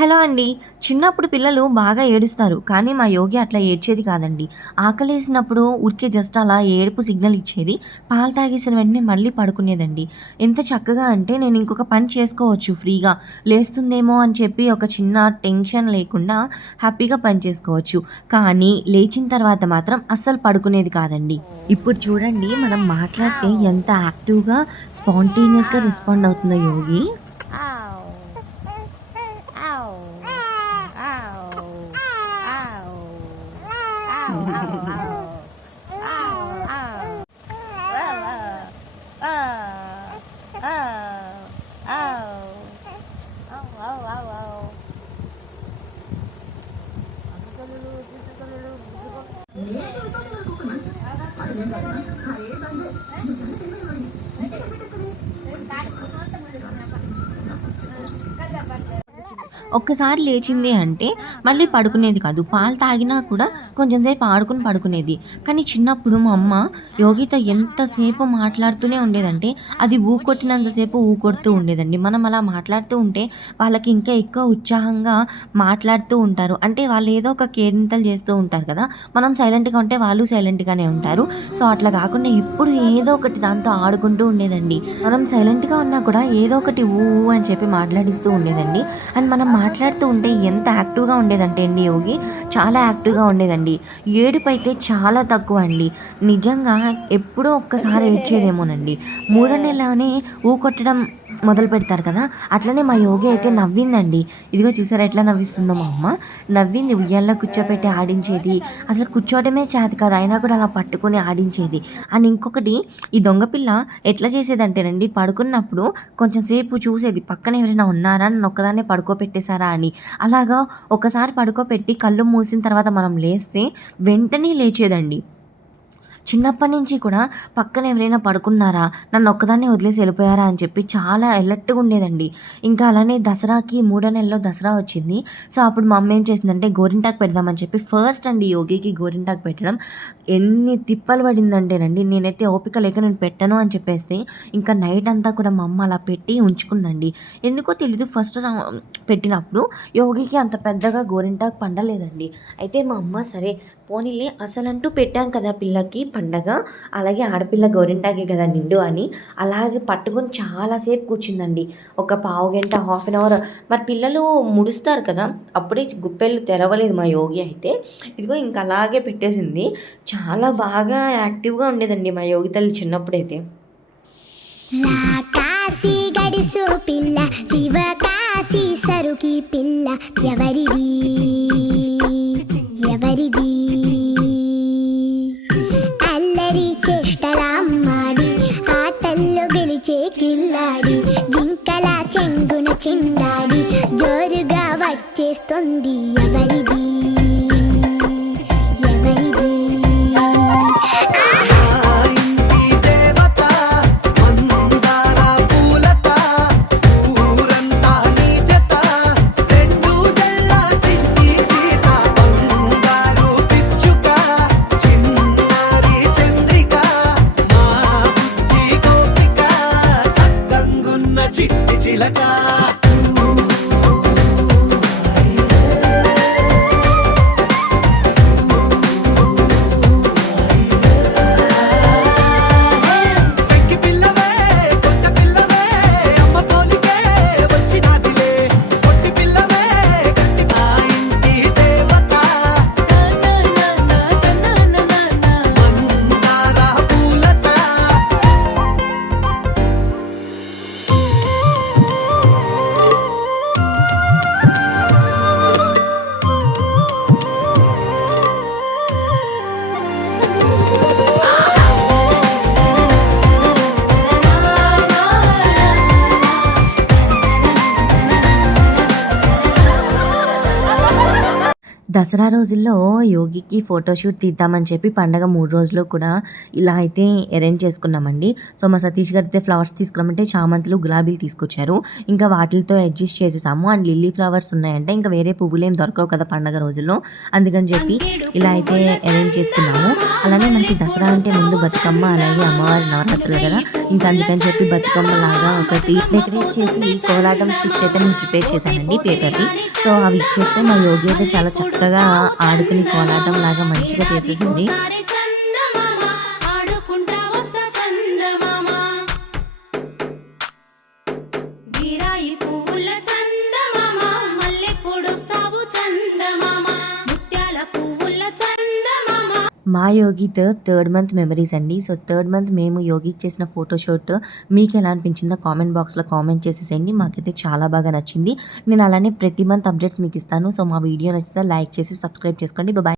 Hello అండి. చిన్నప్పుడు పిల్లలు బాగా ఏడుస్తారు. కానీ మా యోగి అట్లా ఏడ్చేది కాదండి. ఆకలేసినప్పుడు ఊరికే జస్ట్ అలా ఏడుపు సిగ్నల్ ఇచ్చేది. పాలు తాగేసిన వెంటనే మళ్ళీ పడుకునేదండి. ఎంత చక్కగా అంటే నేను ఇంకొక పని చేసుకోవచ్చు ఫ్రీగా. లేస్తుందేమో అని చెప్పి ఒక చిన్న టెన్షన్ లేకుండా హ్యాపీగా పని చేసుకోవచ్చు. కానీ లేచిన తర్వాత మాత్రం అస్సలు పడుకునేది కాదండి. ఇప్పుడు చూడండి మనం మాట్లాడితే ఎంత యాక్టివ్‌గా, స్పాంటేనియస్‌గా రెస్పాండ్ అవుతుందో యోగి. ఒక్కసారి లేచింది అంటే మళ్ళీ పడుకునేది కాదు. పాలు తాగినా కూడా కొంచెం సేపు ఆడుకొని పడుకునేది. కానీ చిన్నప్పుడు మా అమ్మ యోగితో ఎంతసేపు మాట్లాడుతూనే ఉండేదంటే, అది ఊకొట్టినంత సేపు ఊకొడుతూ ఉండేదండి. మనం అలా మాట్లాడుతూ ఉంటే వాళ్ళకి ఇంకా ఎక్కువ ఉత్సాహంగా మాట్లాడుతూ ఉంటారు. అంటే వాళ్ళు ఏదో ఒక కేరింతలు చేస్తూ ఉంటారు కదా! మనం సైలెంట్‌గా ఉంటే వాళ్ళు సైలెంట్‌గానే ఉంటారు. సో, అట్లా కాకుండా ఎప్పుడు ఏదో ఒకటి దాంతో ఆడుకుంటూ ఉండేదండి. మనం సైలెంట్‌గా ఉన్నా కూడా ఏదో ఒకటి ఊ ఊ అని చెప్పి మాట్లాడిస్తూ ఉండేదండి. అండ్ మనం మాట్లాడుతూ ఉంటే ఎంత యాక్టివ్‌గా ఉండేదంటే అండి యోగి, చాలా యాక్టివ్‌గా ఉండేదండి. ఏడుపైతే చాలా తక్కువ అండి. నిజంగా ఎప్పుడో ఒక్కసారి ఏడ్చేదేమోనండి. మూడో నెలలోనే ఊకొట్టడం మొదలుపెడతారు కదా! అట్లనే మా యోగి అయితే నవ్విందండి. ఇదిగో చూసారా ఎట్లా నవ్విస్తుందో మా అమ్మ. నవ్వింది ఉయ్యాల్లో కూర్చోపెట్టి ఆడించేది. అసలు కూర్చోవడమే చేత కాదు. అయినా కూడా అలా పట్టుకొని ఆడించేది. అండ్ ఇంకొకటి ఈ దొంగ పిల్ల ఎట్లా చేసేదంటేనండి పడుకున్నప్పుడు కొంచెం సేపు చూసేది. పక్కన ఎవరైనా ఉన్నారా? నన్నొక్కదాన్నే పడుకోబెట్టేసారా అని. అలాగా ఒకసారి పడుకోబెట్టి కళ్ళు మూసిన తర్వాత మనం లేస్తే వెంటనే లేచేదండి. చిన్నప్పటి నుంచి కూడా పక్కన ఎవరైనా పడుకున్నారా? నన్నొక్కదాన్నే వదిలేసి వెళ్ళిపోయారా? అని చెప్పి చాలా అలర్ట్‌గా ఉండేదండి. ఇంకా అలానే దసరాకి మూడో నెలలో దసరా వచ్చింది. సో, అప్పుడు మా అమ్మ ఏం చేసిందంటే గోరింటాకు పెడదామని చెప్పి ఫస్ట్ అండి యోగికి గోరింటాకు పెట్టడం. ఎన్ని తిప్పలు పడిందంటేనండి నేనైతే ఓపిక లేక నేను పెట్టను అని చెప్పేస్తే ఇంకా నైట్ అంతా కూడా మా అమ్మ అలా పెట్టి ఉంచుకుందండి. ఎందుకో తెలీదు ఫస్ట్ పెట్టినప్పుడు యోగికి అంత పెద్దగా గోరింటాకు పండలేదండి. అయితే మా అమ్మ సరే పోనీలే అసలంటూ పెట్టాం కదా పిల్లకి పండగ, అలాగే ఆడపిల్ల గోరింటాకే కదా నిండు అని అలాగే పట్టుకొని చాలా సేపు కూర్చుందండి. ఒక పావుగంట, హాఫ్ అన్ అవర్. మరి పిల్లలు ముడుస్తారు కదా! అప్పుడే గుప్పెళ్ళు తెరవలేదు మా యోగి అయితే. ఇదిగో ఇంక అలాగే పెట్టేసింది. చాలా బాగా యాక్టివ్‌గా ఉండేదండి మా యోగి తల్లి చిన్నప్పుడైతే. కాశీ గడిసు పిల్ల శివకాశి సరుకి పిల్ల ఎవరిది ఎవరిది అల్లరి చేష్టలామ్మాడి ఆటల్లో గెలిచే కిల్లాడి జింకల చెంగున చిందాడి జోరుగా వచ్చేస్తుంది ఎవరిది ఎవరిది దసరా రోజుల్లో యోగికి ఫోటోషూట్ తీద్దామని చెప్పి పండగ 3 రోజులు కూడా ఇలా అయితే అరేంజ్ చేసుకున్నామండి. సో, మా సతీష్ గారైతే ఫ్లవర్స్ తీసుకురమ్మంటే చామంతులు, గులాబీలు తీసుకొచ్చారు. ఇంకా వాటిలతో అడ్జస్ట్ చేసేసాము. అండ్ లిల్లీ ఫ్లవర్స్ ఉన్నాయంటే ఇంకా వేరే పువ్వులేం దొరకవు కదా పండగ రోజుల్లో. అందుకని చెప్పి ఇలా అయితే అరేంజ్ చేసుకున్నాము. అలానే మనకి దసరా అంటే ముందు బతుకమ్మ, అలాగే అమ్మవారి నవరాత్రులు కదా! ఇంకా అందుకని చెప్పి బతుకమ్మలాగా ఒకటి డెకరేట్ చేసి కోలాటం స్టిక్స్ అయితే నేను ప్రిపేర్ చేశానండి పేపర్‌వి. సో, అవి ఇచ్చేస్తే మా యోగి అయితే చాలా చక్కగా ఆడుకుని కోలాటం లాగా మంచిగా చేసేసింది. మా యోగితో థర్డ్ మంత్ మెమరీస్ అండి. సో, థర్డ్ మంత్ మేము యోగికి చేసిన ఫోటోషూట్ మీకెలా అనిపించిందో కామెంట్ బాక్స్‌లో కామెంట్ చేసేసేయండి. మాకైతే చాలా బాగా నచ్చింది. నేను అలానే ప్రతి మంత్ అప్డేట్స్ మీకిస్తాను. సో, మా వీడియో నచ్చితే లైక్ చేసి సబ్స్క్రైబ్ చేసుకోండి. బాయ్.